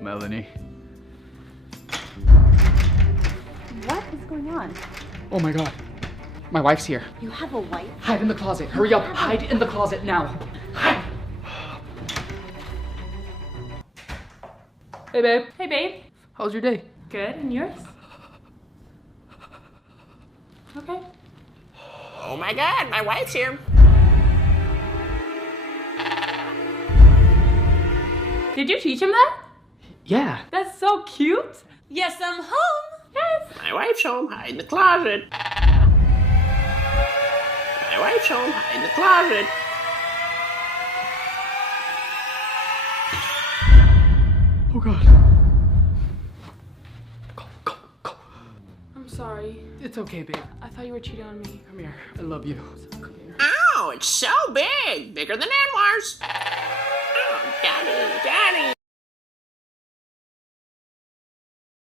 Melanie. What is going on? Oh my god. My wife's here. You have a wife? Hide in the closet. Hurry up. Hide in the closet now. Hide. Hey, babe. Hey, babe. How was your day? Good, and yours? Okay. Oh my god, my wife's here. Did you teach him that? Yeah. That's so cute. Yes, I'm home. Yes. My wife's home, hide in the closet. My wife's home, hide in the closet. Oh god. Go, go, go. I'm sorry. It's okay, babe. I thought you were cheating on me. Come here. I love you. Come here. Oh, it's so big. Bigger than Anwar's. Oh, daddy, daddy.